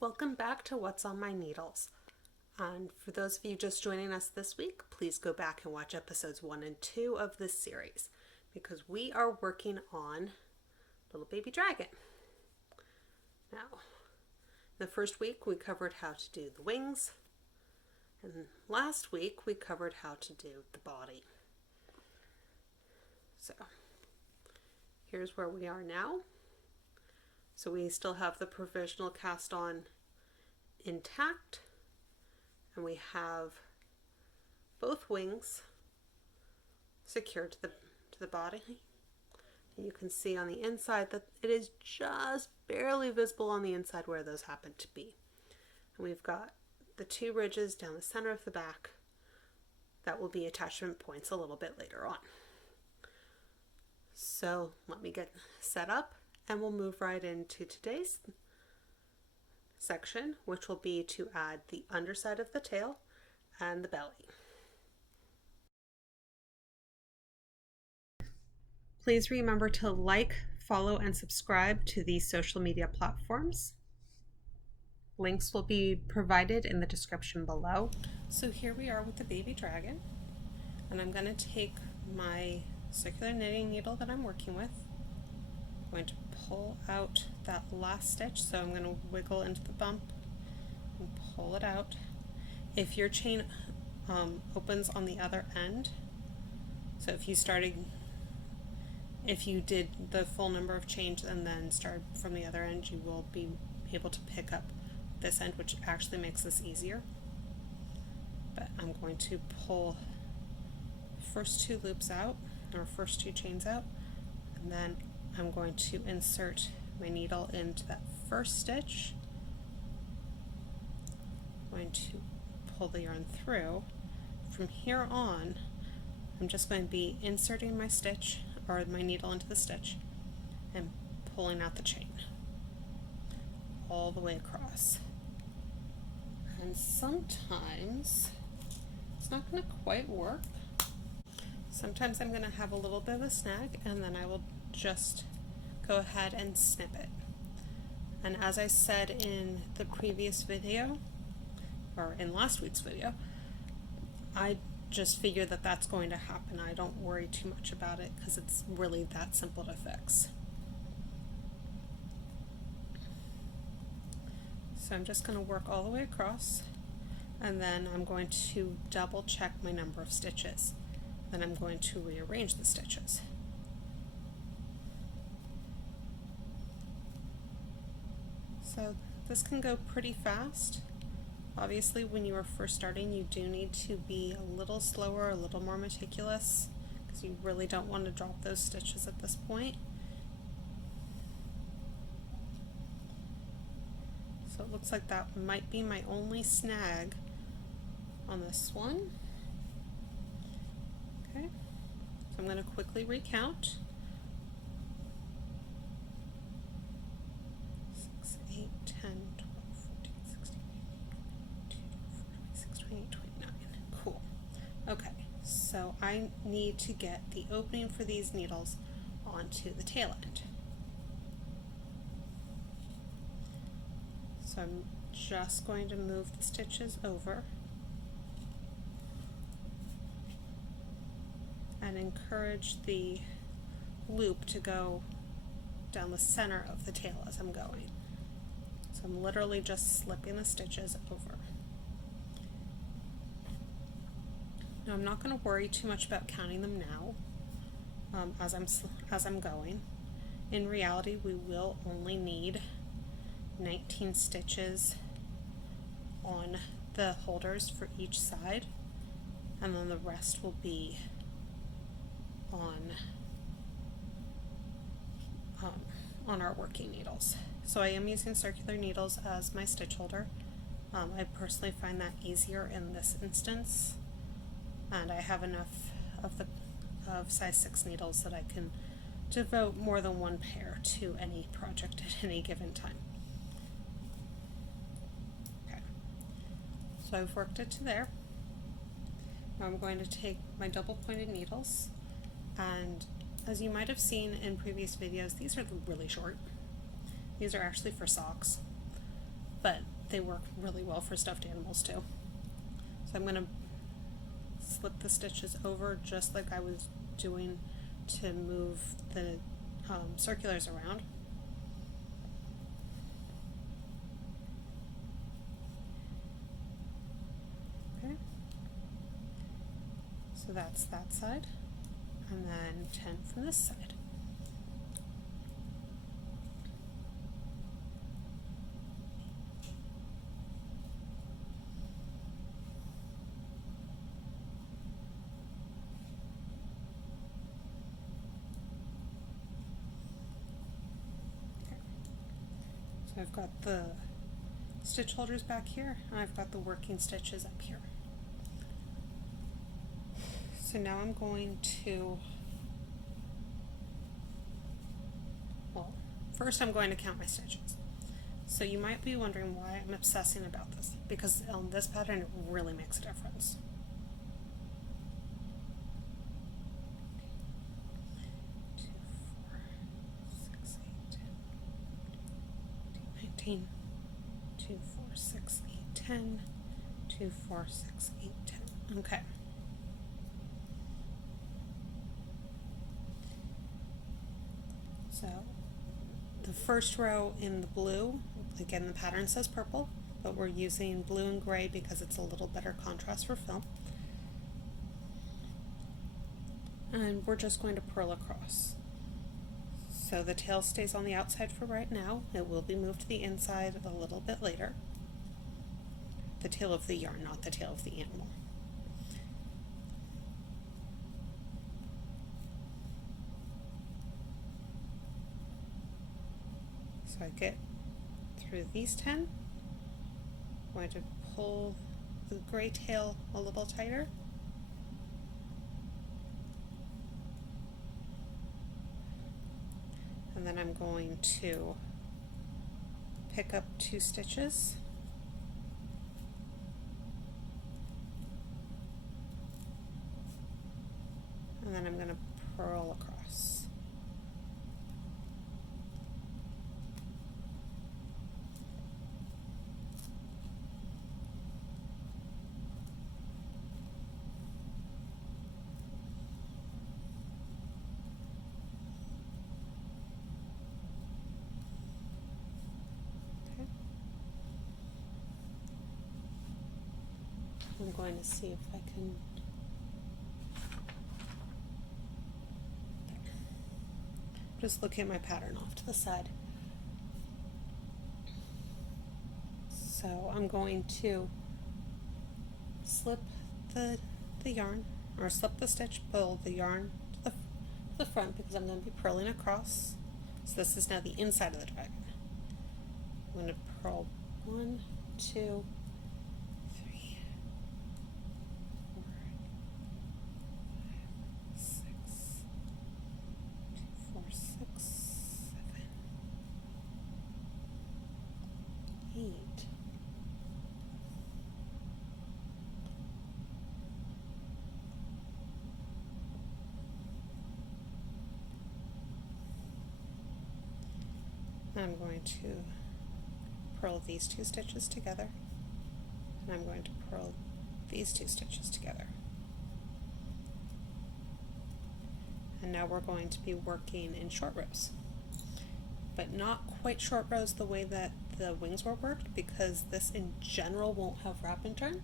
Welcome back to What's on My Needles. And for those of you just joining us this week, please go back and watch episodes 1 and 2 of this series because we are working on Little Baby Dragon. Now, the first week we covered how to do the wings, and last week we covered how to do the body. So, here's where we are now. So we still have the provisional cast on intact, and we have both wings secured to the body. And you can see on the inside that it is just barely visible on the inside where those happen to be. And we've got the two ridges down the center of the back that will be attachment points a little bit later on. So let me get set up and we'll move right into today's section, which will be to add the underside of the tail and the belly. Please remember to like, follow, and subscribe to these social media platforms. Links will be provided in the description below. So here we are with the baby dragon, and I'm going to take my circular knitting needle that I'm working with. I'm going to pull out that last stitch, so I'm going to wiggle into the bump and pull it out. If your chain opens on the other end, so if you did the full number of chains and then started from the other end, you will be able to pick up this end, which actually makes this easier. But I'm going to pull the first two loops out, or first two chains out, and then I'm going to insert my needle into that first stitch. I'm going to pull the yarn through. From here on, I'm just going to be inserting my stitch, or my needle into the stitch, and pulling out the chain all the way across. And sometimes it's not going to quite work. Sometimes I'm going to have a little bit of a snag, and then I will just go ahead and snip it. And as I said in the previous video, or in last week's video, I just figure that that's going to happen. I don't worry too much about it because it's really that simple to fix. So I'm just going to work all the way across, and then I'm going to double check my number of stitches. Then I'm going to rearrange the stitches. So this can go pretty fast. Obviously, when you are first starting, you do need to be a little slower, a little more meticulous, because you really don't want to drop those stitches at this point. So it looks like that might be my only snag on this one. Okay, so I'm going to quickly recount. 6, 8, 10, 12, 14, 16, 18, 22, 26, 28, 29. Cool. Okay, so I need to get the opening for these needles onto the tail end. So I'm just going to move the stitches over and encourage the loop to go down the center of the tail as I'm going. So I'm literally just slipping the stitches over. Now I'm not going to worry too much about counting them now as I'm going. In reality, we will only need 19 stitches on the holders for each side, and then the rest will be on our working needles. So I am using circular needles as my stitch holder. I personally find that easier in this instance, and I have enough of size 6 needles that I can devote more than one pair to any project at any given time. Okay, so I've worked it to there. Now I'm going to take my double pointed needles, and as you might have seen in previous videos, these are really short. These are actually for socks. but they work really well for stuffed animals too. So I'm going to slip the stitches over just like I was doing to move the circulars around. Okay, so that's that side, and then 10 from this side. So I've got the stitch holders back here, and I've got the working stitches up here. So now I'm going to, well, first I'm going to count my stitches. So you might be wondering why I'm obsessing about this, because on this pattern it really makes a difference. 2, 4, 6, 8, 10, 19, 2, 4, 6, 8, 10, 2, 4, 6, 8, 10. Okay. So the first row in the blue, again the pattern says purple, but we're using blue and gray because it's a little better contrast for film. And we're just going to purl across. So the tail stays on the outside for right now. It will be moved to the inside a little bit later. The tail of the yarn, not the tail of the animal. So I get through these 10. I'm going to pull the gray tail a little tighter. And then I'm going to pick up 2 stitches. And then I'm going to purl across. I'm going to see if I can just look at my pattern off to the side. So I'm going to slip the yarn, or slip the stitch, pull the yarn to the front because I'm going to be purling across. So this is now the inside of the dragon. I'm going to purl 1, 2, 3, 4, 5, 6, 2, 4, 6, 7, 8. I'm going to purl these 2 stitches together, and I'm going to purl these 2 stitches together. And now we're going to be working in short rows, but not quite short rows the way that the wings were worked, because this in general won't have wrap and turn.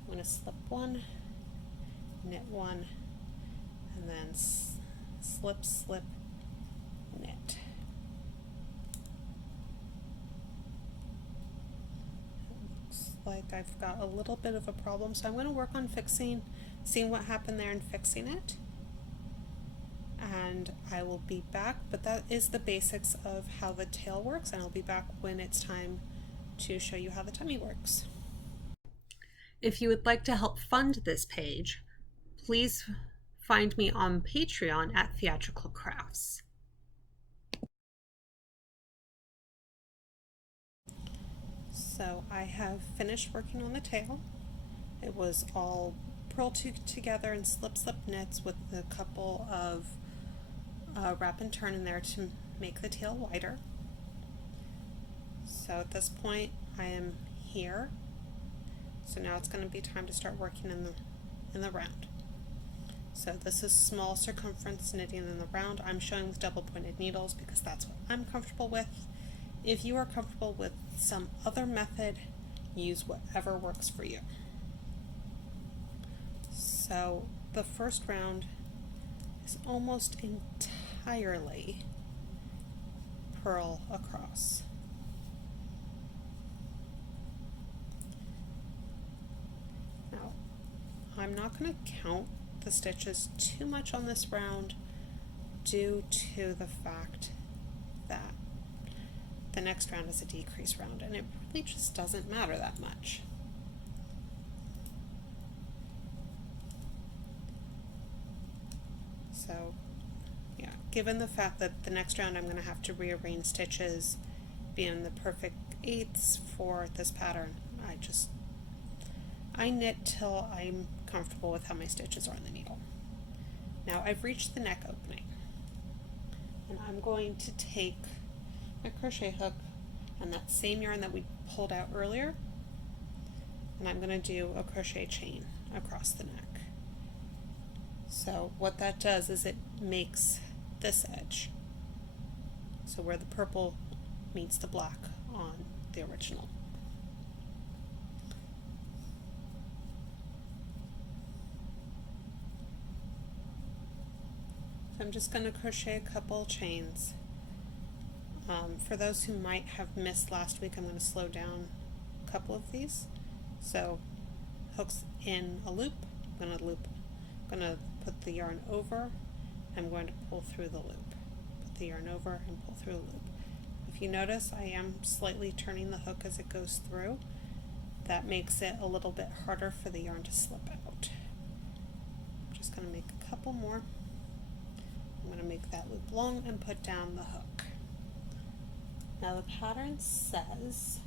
I'm going to slip 1, knit 1, and then slip, slip, knit. Like I've got a little bit of a problem, so I'm going to work on seeing what happened there and fixing it, and I will be back. But that is the basics of how the tail works, and I'll be back when it's time to show you how the tummy works. If you would like to help fund this page, please find me on Patreon at Theatrical Crafts. So I have finished working on the tail. It was all purl together and slip knits with a couple of wrap and turn in there to make the tail wider. So at this point I am here. So now it's going to be time to start working in the round. So this is small circumference knitting in the round. I'm showing with double pointed needles because that's what I'm comfortable with. If you are comfortable with some other method, use whatever works for you. So the first round is almost entirely purl across. Now, I'm not going to count the stitches too much on this round due to the fact that the next round is a decrease round and it really just doesn't matter that much. So yeah, given the fact that the next round I'm going to have to rearrange stitches, be in the perfect eighths for this pattern, I knit till I'm comfortable with how my stitches are on the needle. Now I've reached the neck opening and I'm going to take my crochet hook and that same yarn that we pulled out earlier, and I'm going to do a crochet chain across the neck. So what that does is it makes this edge, so where the purple meets the black on the original. So I'm just going to crochet a couple chains. For those who might have missed last week, I'm going to slow down a couple of these. So hooks in a loop, I'm going to put the yarn over, I'm going to pull through the loop. Put the yarn over and pull through the loop. If you notice, I am slightly turning the hook as it goes through. That makes it a little bit harder for the yarn to slip out. I'm just going to make a couple more. I'm going to make that loop long and put down the hook. Now the pattern says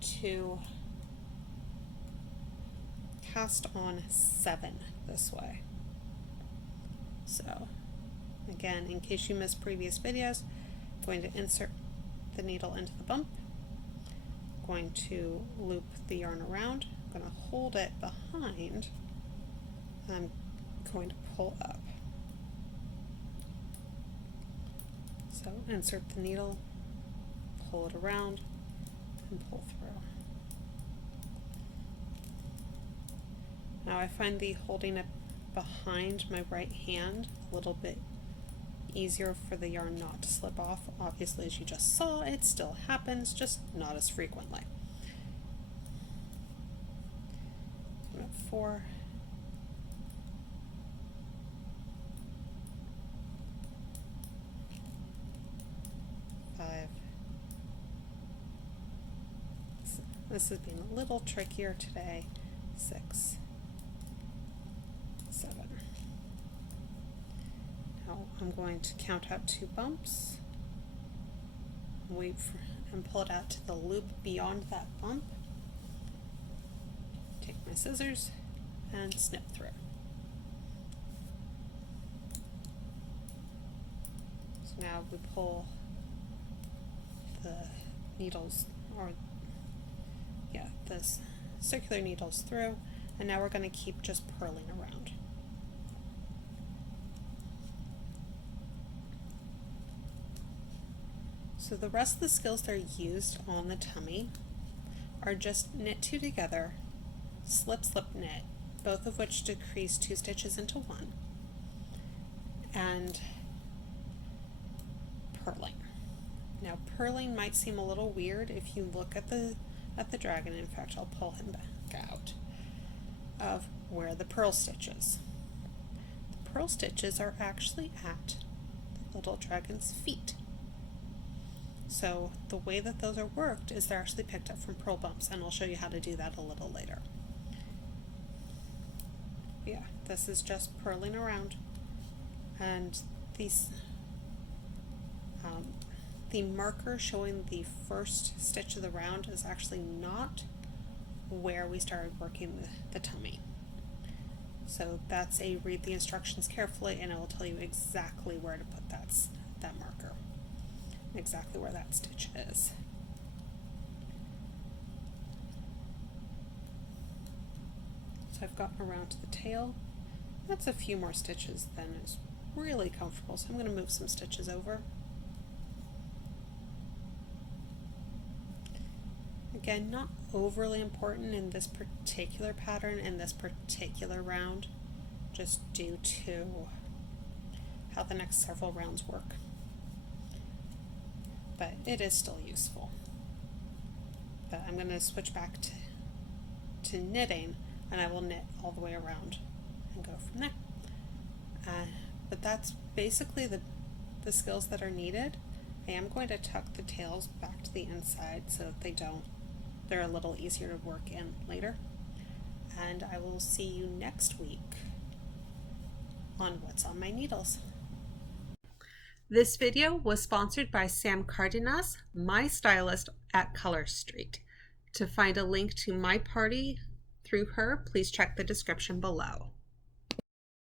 to cast on 7 this way. So again, in case you missed previous videos, I'm going to insert the needle into the bump, I'm going to loop the yarn around, I'm going to hold it behind, and I'm going to pull up. So insert the needle, pull it around, and pull through. Now I find the holding it behind my right hand a little bit easier for the yarn not to slip off. Obviously, as you just saw, it still happens, just not as frequently. I'm at 4. 5. This has been a little trickier today. 6. 7. Now I'm going to count out 2 bumps, wait for, and pull it out to the loop beyond that bump. Take my scissors and snip through. So now we pull the needles, or yeah, this circular needles through, and now we're going to keep just purling around. So the rest of the skills that are used on the tummy are just knit 2 together, slip, slip, knit, both of which decrease 2 stitches into 1, and purling. Now purling might seem a little weird if you look at the dragon. In fact, I'll pull him back out of where the purl stitches. The purl stitches are actually at the little dragon's feet. So the way that those are worked is they're actually picked up from purl bumps, and I'll show you how to do that a little later. Yeah, this is just purling around, and these the marker showing the first stitch of the round is actually not where we started working the tummy. So that's a read the instructions carefully, and it will tell you exactly where to put that marker. exactly where that stitch is. So I've gotten around to the tail. That's a few more stitches than is really comfortable, so I'm going to move some stitches over. Again, not overly important in this particular pattern, in this particular round, just due to how the next several rounds work. But it is still useful. But I'm going to switch back to knitting, and I will knit all the way around and go from there. But that's basically the skills that are needed. I am going to tuck the tails back to the inside so that they're a little easier to work in later. And I will see you next week on What's on My Needles. This video was sponsored by Sam Cardenas, my stylist at Color Street. To find a link to my party through her, please check the description below.